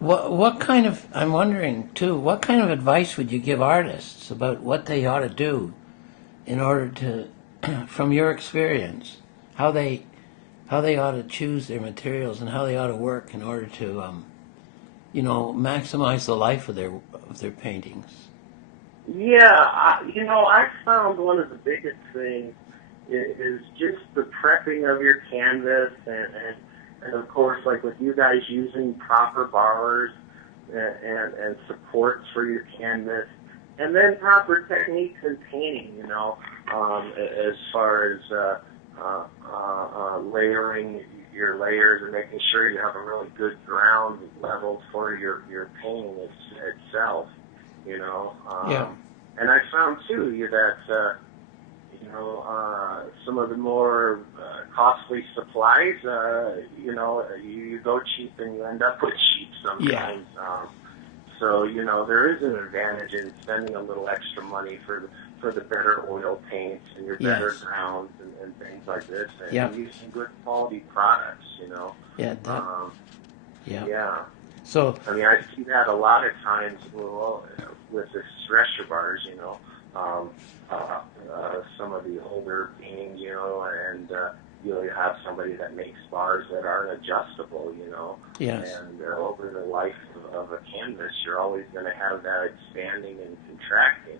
What kind of, I'm wondering too, what kind of advice would you give artists about what they ought to do in order to, from your experience, how they how they ought to choose their materials and how they ought to work in order to, maximize the life of their paintings. Yeah, I found one of the biggest things is just the prepping of your canvas and of course, like with you guys using proper bars and supports for your canvas, and then proper techniques in painting, as far as layering your layers and making sure you have a really good ground level for your painting itself, you know. Yeah. And I found too that some of the more costly supplies, you go cheap and you end up with cheap Yeah. sometimes. So there is an advantage in spending a little extra money for the better oil paints and your better Yes. grounds and things like this, Yeah. and using good quality products. Yeah. Um, Yeah. yeah. So. I mean, I see that a lot of times with the stretcher bars, some of the older paintings, and you have somebody that makes bars that aren't adjustable, Yes. and over the life of a canvas, you're always going to have that expanding and contracting.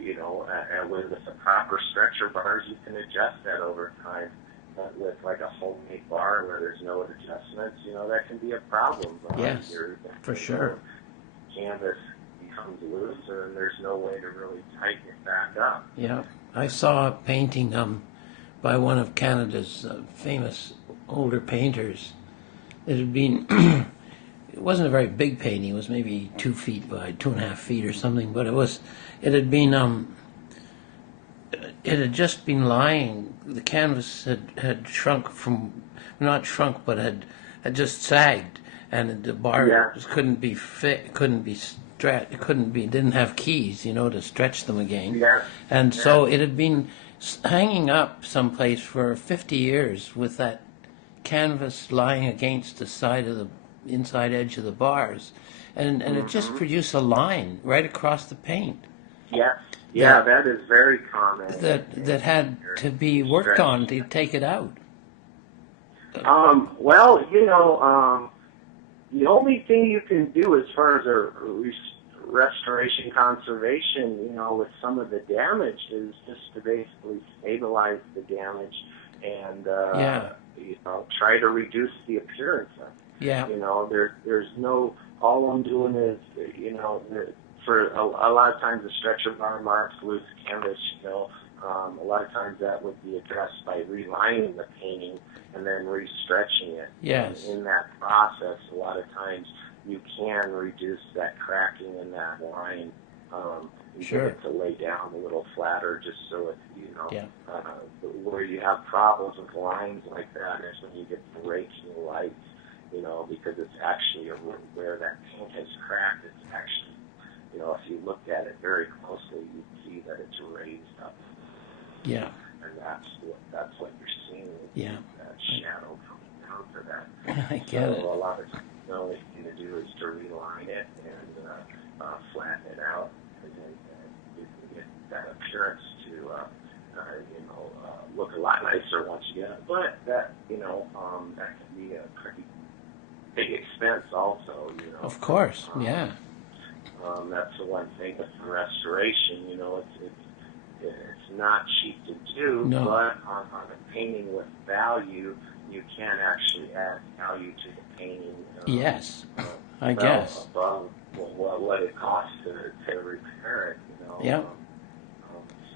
And with the proper stretcher bars, you can adjust that over time. But with like a homemade bar where there's no adjustments, that can be a problem. Yes. For sure. Canvas becomes loose, and there's no way to really tighten it back up. Yeah. I saw a painting by one of Canada's famous older painters. It had been. It wasn't a very big painting. It was maybe 2 feet by 2.5 feet or something. But it had been. It had just been lying. The canvas had shrunk from, not shrunk, but had just sagged, and the bars couldn't be fit, couldn't be stretched, didn't have keys, to stretch them again. Yeah. And so it had been hanging up someplace for 50 years with that canvas lying against the side of the inside edge of the bars, and it just produced a line right across the paint. Yeah, that is very common. That had to be worked on to take it out. Well, the only thing you can do as far as a restoration conservation, with some of the damage is just to basically stabilize the damage and, try to reduce the appearance of it. Yeah. There's no, all I'm doing is, for a lot of times the stretcher bar marks loose canvas, a lot of times that would be addressed by relining the painting and then re-stretching it. Yes. And in that process, a lot of times you can reduce that cracking in that line. Sure. Get to lay down a little flatter just so it's, where you have problems with lines like that is when you get the raking lights, because it's actually where that paint has cracked, it's actually, if you looked at it very closely, you'd see that it's raised up. Yeah. And that's what you're seeing. Yeah. That shadow coming down for that. I get it. So a lot of times, the only thing to do is to reline it and flatten it out, and then you can get that appearance to look a lot nicer once you get it. But that that can be a pretty big expense also. Of course. Yeah. That's the one thing with restoration. It's not cheap to do, No. but on a painting with value, you can actually add value to the painting. Yes, I guess. Above what it costs to repair it. Yeah.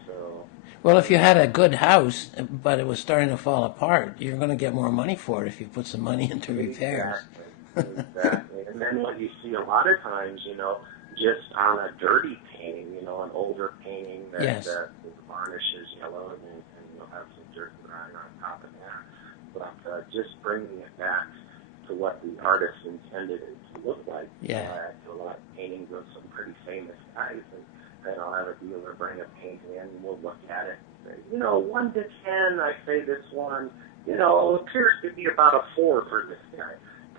So. Well, if you had a good house, but it was starting to fall apart, you're going to get more money for it if you put some money into repairs. Exactly. And then what you see a lot of times, just on a dirty painting, an older painting that the varnish is yellow and you'll have some dirt grime on top of that. But just bringing it back to what the artist intended it to look like. Yeah. I do a lot of paintings of some pretty famous guys, and then I'll have a dealer bring a painting in and we'll look at it. 1 to 10, I say this one, appears to be about a 4 for this guy.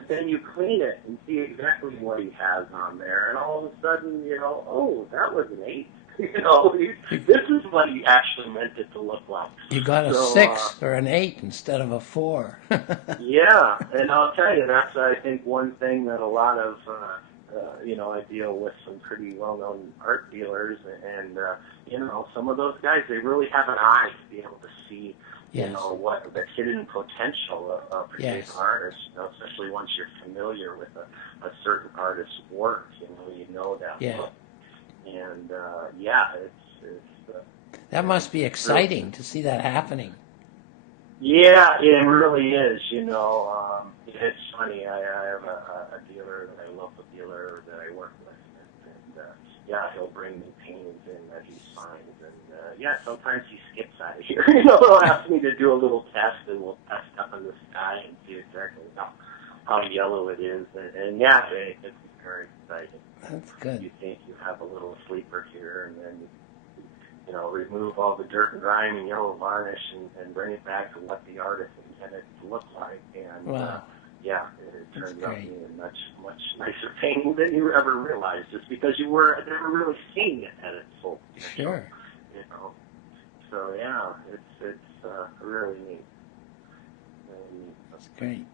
then you clean it and see exactly what he has on there, and all of a sudden, oh, that was an 8. This is what he actually meant it to look like. You got a 6 or an 8 instead of a 4. Yeah, and I'll tell you, that's, I think, one thing that a lot of, I deal with some pretty well-known art dealers, and, some of those guys, they really have an eye to be able to see, Yes. what the hidden potential of a particular Yes. artist, especially once you're familiar with a certain artist's work, you know that Yeah. look. And, it's That must be exciting to see that happening. yeah, it really is. It's funny. I have a dealer, a local dealer that I work with, and he'll bring me paintings in that he signs, and sometimes he skips out of here. He'll ask me to do a little test, and we'll test up in the sky and see exactly how yellow it is, and it's very exciting. That's good. You think you have a little sleeper here, and then remove all the dirt and grime and yellow varnish and bring it back to what the artist intended it to look like. And Wow. It turns out being a much, much nicer painting than you ever realized, just because you were never really seeing it at its full potential. Sure. So it's really neat. Really neat. That's great.